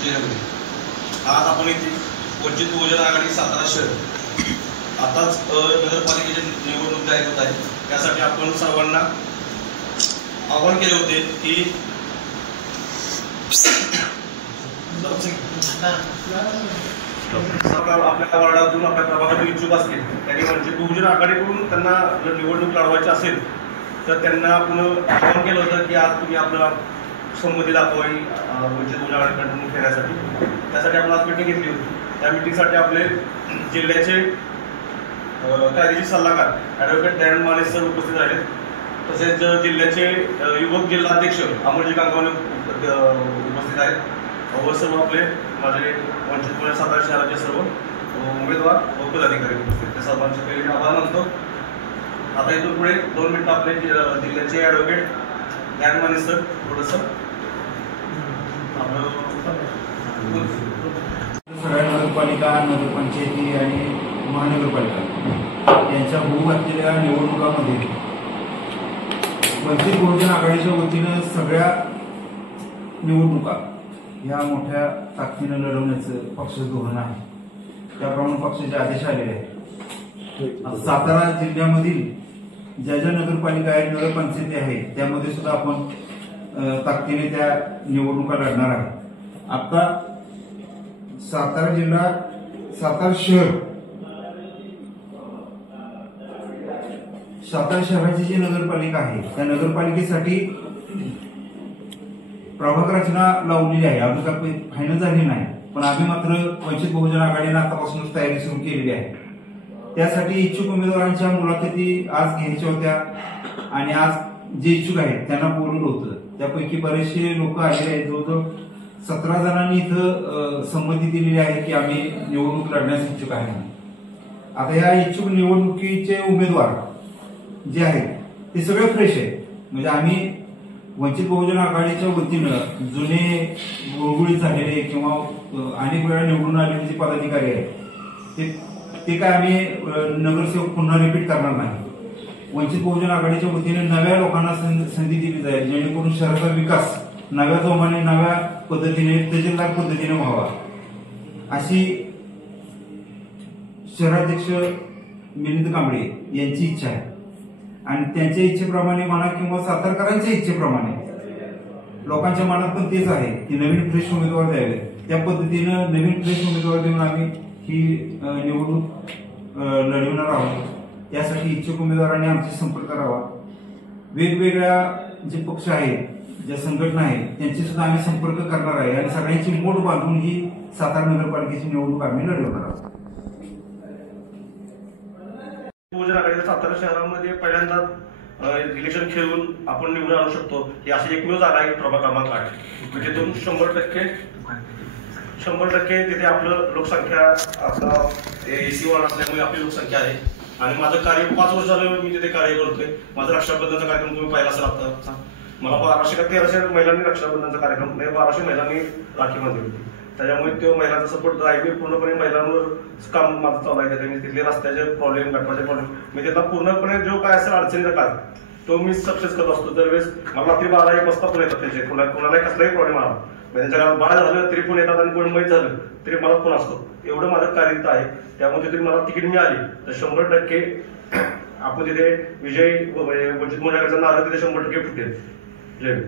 आज आपण इथे वंचित बहुजन आघाडी सातारा शहर आताच नगरपालिकेची निवडणूक जाहीर होत आहे। त्यासाठी आपण सर्वांना आवाहन केले होते की आपल्या वार्डातून आपल्या प्रभागातून इच्छुक असतील त्यांनी वंचित बहुजन आघाडीकडून त्यांना जर निवडणूक लढवायची असेल तर त्यांना आपण आवाहन केलं होतं की आज तुम्ही आपला संमती दाखवावी वंचित बहुजन आघाडीकडून खेळण्यासाठी। त्यासाठी आपण आज मीटिंग घेतली होती। त्या मीटिंगसाठी आपले जिल्ह्याचे कायदेशीर सल्लागार ॲडव्होकेट दयानंद माने सर उपस्थित राहिले, तसेच जिल्ह्याचे युवक जिल्हाध्यक्ष अमरजी कांगवाने उपस्थित आहेत व सर्व आपले माझे वंचित बहुजन सातारा शहराचे सर्व उमेदवार व पदाधिकारी उपस्थित, त्या सर्वांचे पहिले आभार मानतो। आता इथून पुढे 2 मिनिटं आपले जिल्ह्याचे ॲडव्होकेट दयानंद माने सर थोडंसं सगळ्या नगरपालिका, नगरपंचायती आणि महानगरपालिका यांच्या होऊ घातलेल्या निवडणुकांमध्ये वंचित बहुजन आघाडीच्या वतीनं सगळ्या निवडणुका या मोठ्या ताकदीनं लढवण्याचं पक्षाचं धोरण आहे। त्याप्रमाणे पक्षाचे आदेश आलेले आहेत। सातारा जिल्ह्यामधील ज्या ज्या नगरपालिका आहेत, नगरपंचायती आहेत, त्यामध्ये सुद्धा आपण ताकदीने त्या निवडणुका लढणार आहे। आता सातारा जिल्हा, सातारा शहराची जी नगरपालिका आहे त्या नगरपालिकेसाठी प्रभाग रचना लावलेली आहे। अजून काही फायनल झाली नाही, पण आम्ही मात्र वंचित बहुजन आघाडीने आतापासूनच तयारी सुरू केलेली आहे। त्यासाठी इच्छुक उमेदवारांच्या मुलाखती आज घ्यायच्या होत्या आणि आज जे इच्छुक आहेत त्यांना बोलवलं होतं। त्यापैकी बरेचसे लोक आलेले आहेत। जवळजवळ 17 जणांनी इथं संमती दिलेली आहे की आम्ही निवडणूक लढण्यास इच्छुक आहे। आता या इच्छुक निवडणुकीचे उमेदवार जे आहेत ते सगळे फ्रेश आहेत। म्हणजे आम्ही वंचित बहुजन आघाडीच्या वतीनं जुने गुळगुळीत झालेले किंवा अनेक वेळा निवडून आलेले जे पदाधिकारी आहेत ते काय आम्ही नगरसेवक पुन्हा रिपीट करणार नाही। वंचित बहुजन आघाडीच्या वतीने नव्या लोकांना संधी दिली जाईल, जेणेकरून शहराचा विकास नव्या जोमाने, नव्या पद्धतीने, तजेलदार पद्धतीने व्हावा अशी शहराध्यक्ष मिलिंद कांबळे यांची इच्छा आहे। आणि त्यांच्या इच्छेप्रमाणे म्हणा किंवा सातारकरांच्या इच्छेप्रमाणे लोकांच्या मनात पण तेच आहे की नवीन फ्रेश उमेदवार द्यावे। त्या पद्धतीनं नवीन फ्रेश उमेदवार देऊन आम्ही ही निवडणूक लढवणार आहोत। त्यासाठी इच्छुक उमेदवारांनी आमचा संपर्क करावा। वेगवेगळ्या जे पक्ष आहेत, ज्या संघटना आहेत, त्यांची सुद्धा आम्ही संपर्क करणार आहे आणि सगळ्यांची मोठ बांधून ही सातारा नगरपालिकेची निवडणूक आम्ही लढवणार आहोत। बहुजन आघाडीच्या सातारा शहरामध्ये पहिल्यांदा इलेक्शन खेळून आपण निवडून आणू शकतो ही अशी एकमेव जागा आहे प्रभाग क्रमांक 8। तिथून 100% तिथे आपलं लोकसंख्या आपला AC वाढ असल्यामुळे आपली लोकसंख्या आहे। आणि माझं कार्य 5 वर्ष झालं मी तिथे कार्य करतोय। माझा रक्षाबंधनचा कार्यक्रम तुम्ही पाहिला असेल आता। मला 1200 का 1300 महिलांनी रक्षाबंधनचा कार्यक्रम, 1200 महिलांनी राखी बांधली होती। त्याच्यामुळे तो महिलांचा सपोर्ट आहे, पूर्णपणे महिलांवर काम माझं चालू आहे। त्यांनी तिथले रस्त्याचे प्रॉब्लेम, गटराचे प्रॉब्लेम, मी त्यांना पूर्णपणे जो काय असेल अडचणीचा काळ तो मी सक्सेस करत असतो। दरवेळेस मला रात्री 12-1 वाजता पण येतात त्याचे, कोणालाही कसलाही प्रॉब्लेम आला, त्यांच्या घरात बाळ झालं तरी फोन येतात आणि कोण मैत झालं तरी मला फोन असतो। एवढं माझं कार्य आहे। त्यामुळे तिथे मला तिकीट मिळाली तर 100% आपण तिथे विजय वंचित बहुजन आघाडीचा नारा तिथे 100% फुटेल। जय